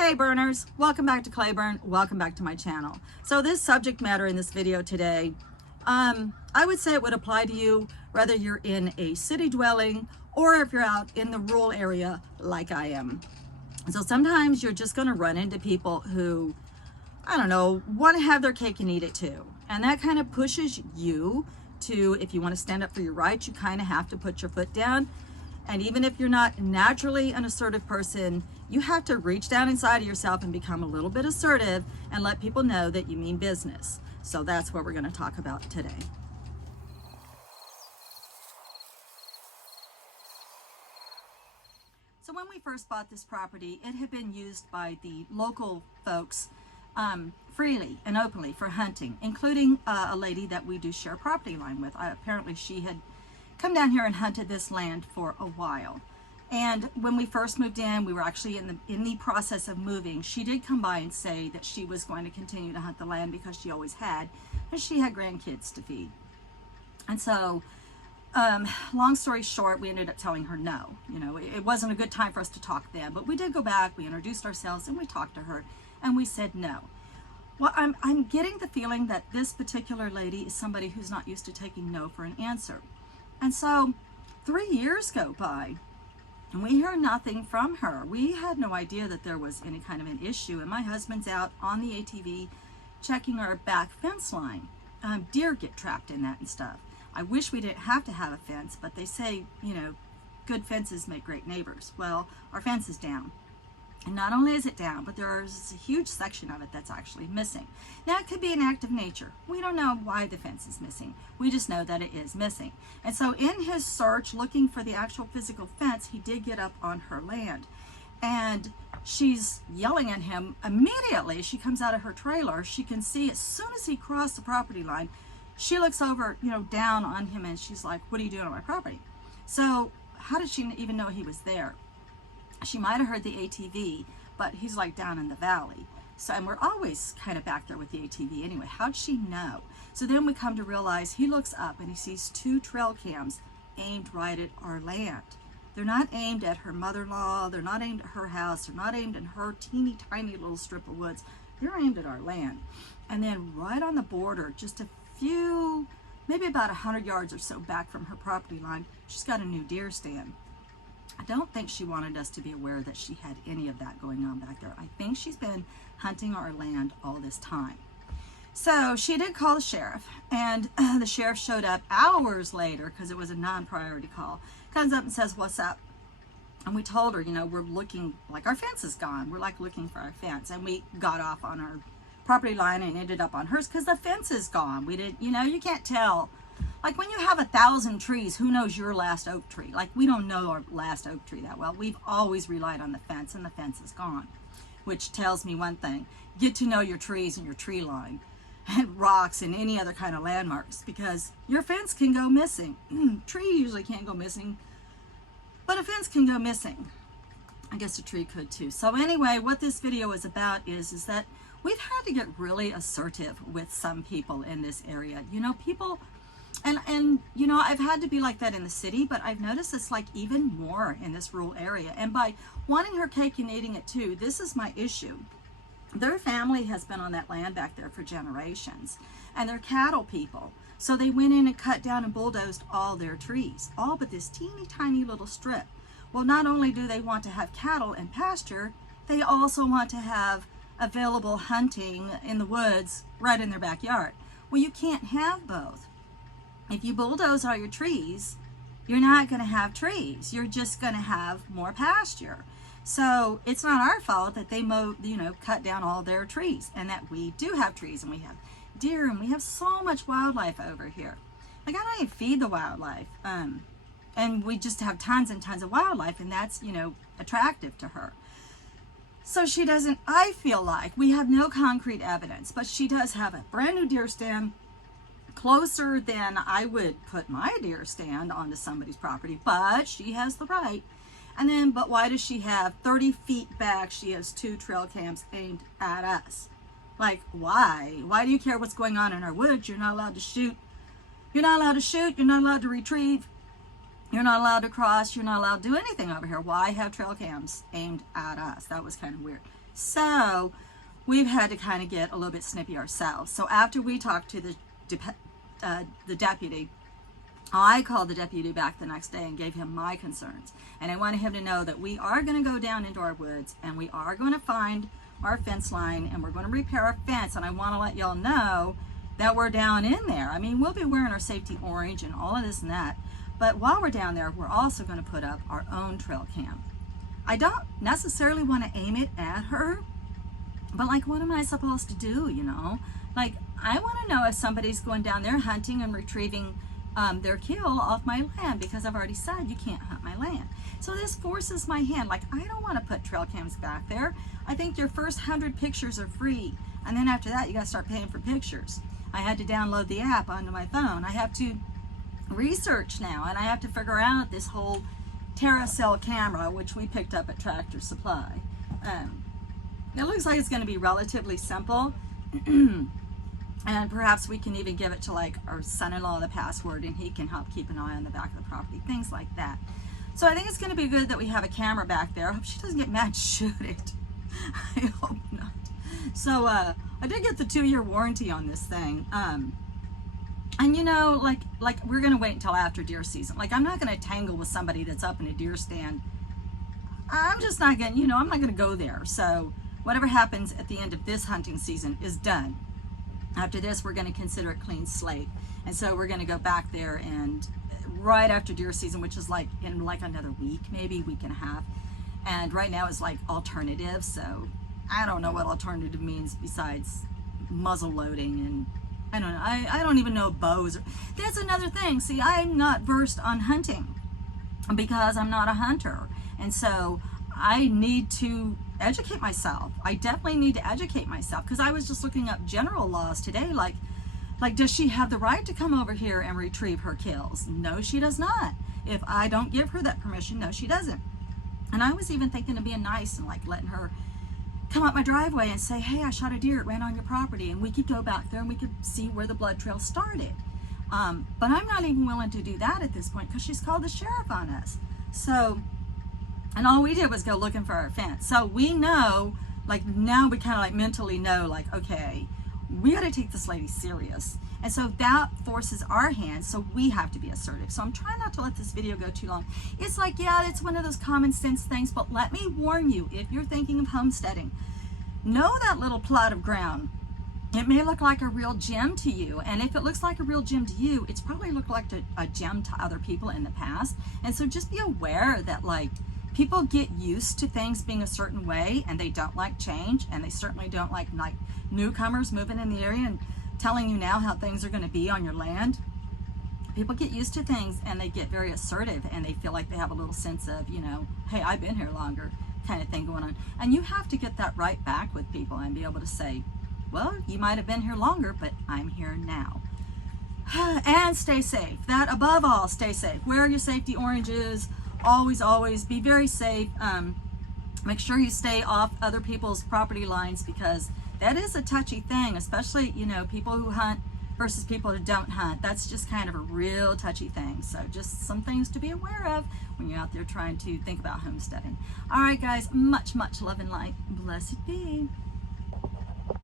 Hey burners, welcome back to Clayburn, welcome back to my channel. So this subject matter in this video today, I would say it would apply to you whether you're in a city dwelling or if you're out in the rural area like I am. So sometimes you're just gonna run into people who, I don't know, want to have their cake and eat it too. And that kind of pushes you to, if you want to stand up for your rights, you kind of have to put your foot down. And even if you're not naturally an assertive person, you have to reach down inside of yourself and become a little bit assertive and let people know that you mean business. So that's what we're going to talk about today. So when we first bought this property, it had been used by the local folks freely and openly for hunting, including a lady that we do share property line with. Apparently she had come down here and hunted this land for a while. And when we first moved in, we were actually in the process of moving. She did come by and say that she was going to continue to hunt the land because she always had, and she had grandkids to feed. And so, long story short, we ended up telling her no. You know, it wasn't a good time for us to talk then, but we did go back, we introduced ourselves, and we talked to her, and we said no. Well, I'm getting the feeling that this particular lady is somebody who's not used to taking no for an answer. And so 3 years go by and we hear nothing from her. We had no idea that there was any kind of an issue. And my husband's out on the ATV checking our back fence line. Deer get trapped in that and stuff. I wish we didn't have to have a fence, but they say, you know, good fences make great neighbors. Well, our fence is down. And not only is it down, but there's a huge section of it that's actually missing. Now, it could be an act of nature. We don't know why the fence is missing. We just know that it is missing. And so in his search, looking for the actual physical fence, he did get up on her land. And she's yelling at him immediately. She comes out of her trailer. She can see as soon as he crossed the property line, she looks over, you know, down on him, and she's like, "What are you doing on my property?" So how did she even know he was there? She might have heard the ATV, but he's like down in the valley. So, and we're always kind of back there with the ATV anyway. How'd she know? So then we come to realize he looks up and he sees 2 trail cams aimed right at our land. They're not aimed at her mother-in-law. They're not aimed at her house. They're not aimed at her teeny tiny little strip of woods. They're aimed at our land. And then right on the border, just a few, maybe about 100 yards or so back from her property line, she's got a new deer stand. I don't think she wanted us to be aware that she had any of that going on back there. I think she's been hunting our land all this time. So she did call the sheriff, and the sheriff showed up hours later because it was a non-priority call. Comes up and says, "What's up?" And we told her, you know, we're looking, like our fence is gone. We're like looking for our fence. And we got off on our property line and ended up on hers because the fence is gone. We didn't, you know, you can't tell. Like when you have 1,000 trees, who knows your last oak tree? Like we don't know our last oak tree that well. We've always relied on the fence, and the fence is gone, which tells me one thing: get to know your trees and your tree line and rocks and any other kind of landmarks, because your fence can go missing. Tree usually can't go missing, but a fence can go missing. I guess a tree could too. So anyway, what this video is about is that we've had to get really assertive with some people in this area. You know, people. And you know, I've had to be like that in the city, but I've noticed it's like even more in this rural area. And by wanting her cake and eating it too, this is my issue. Their family has been on that land back there for generations, and they're cattle people. So they went in and cut down and bulldozed all their trees, all but this teeny tiny little strip. Well, not only do they want to have cattle and pasture, they also want to have available hunting in the woods right in their backyard. Well, you can't have both. If you bulldoze all your trees, you're not going to have trees. You're just going to have more pasture. So it's not our fault that they cut down all their trees, and that we do have trees, and we have deer, and we have so much wildlife over here. Like, I don't even feed the wildlife. And we just have tons and tons of wildlife, and that's, you know, attractive to her. So she doesn't, I feel like, we have no concrete evidence, but she does have a brand new deer stand, closer than I would put my deer stand onto somebody's property, but she has the right. And then, but why does she have 30 feet back? She has 2 trail cams aimed at us. Like, why? Why do you care what's going on in our woods? You're not allowed to shoot. You're not allowed to shoot. You're not allowed to retrieve. You're not allowed to cross. You're not allowed to do anything over here. Why have trail cams aimed at us? That was kind of weird. So we've had to kind of get a little bit snippy ourselves. So after we talked to the deputy, I called the deputy back the next day and gave him my concerns. And I wanted him to know that we are going to go down into our woods and we are going to find our fence line and we're going to repair our fence. And I want to let y'all know that we're down in there. I mean, we'll be wearing our safety orange and all of this and that. But while we're down there, we're also going to put up our own trail cam. I don't necessarily want to aim it at her, but like, what am I supposed to do, you know? Like, I want to know if somebody's going down there hunting and retrieving their kill off my land, because I've already said you can't hunt my land. So this forces my hand. Like, I don't want to put trail cams back there. I think your first 100 pictures are free, and then after that you got to start paying for pictures. I had to download the app onto my phone. I have to research now, and I have to figure out this whole TerraCell camera, which we picked up at Tractor Supply. It looks like it's going to be relatively simple. And perhaps we can even give it to like our son-in-law the password and he can help keep an eye on the back of the property, things like that. So I think it's going to be good that we have a camera back there. I hope she doesn't get mad and shoot it. I hope not. So I did get the 2-year warranty on this thing. And you know, like we're going to wait until after deer season. Like, I'm not going to tangle with somebody that's up in a deer stand. I'm just not going to, you know, I'm not going to go there. So whatever happens at the end of this hunting season is done. After this, we're going to consider it clean slate. And so we're going to go back there and right after deer season, which is like in like another week, maybe week and a half. And right now it's like alternative. So I don't know what alternative means besides muzzle loading, and I don't know. I don't even know bows. That's another thing. See, I'm not versed on hunting because I'm not a hunter. And so I need to educate myself. I definitely need to educate myself, because I was just looking up general laws today, like does she have the right to come over here and retrieve her kills? No, she does not. If I don't give her that permission, no, she doesn't. And I was even thinking of being nice and like letting her come up my driveway and say, hey, I shot a deer, it ran on your property, and we could go back there and we could see where the blood trail started. But I'm not even willing to do that at this point because she's called the sheriff on us. So, and all we did was go looking for our fence. So we know, like now we kind of like mentally know, like, okay, we got to take this lady serious. And so that forces our hands, so we have to be assertive. So I'm trying not to let this video go too long. It's like, yeah, it's one of those common sense things, but let me warn you, if you're thinking of homesteading, know that little plot of ground. It may look like a real gem to you, and if it looks like a real gem to you, it's probably looked like a gem to other people in the past. And so just be aware that, like, people get used to things being a certain way, and they don't like change, and they certainly don't like newcomers moving in the area and telling you now how things are going to be on your land. People get used to things, and they get very assertive, and they feel like they have a little sense of, you know, hey, I've been here longer, kind of thing going on. And you have to get that right back with people and be able to say, well, you might have been here longer, but I'm here now. And stay safe. That above all, stay safe. Wear your safety oranges. Always be very safe. Make sure you stay off other people's property lines, because that is a touchy thing, especially, you know, people who hunt versus people who don't hunt. That's just kind of a real touchy thing. So just some things to be aware of when you're out there trying to think about homesteading. All right, guys, much love and light. Blessed be.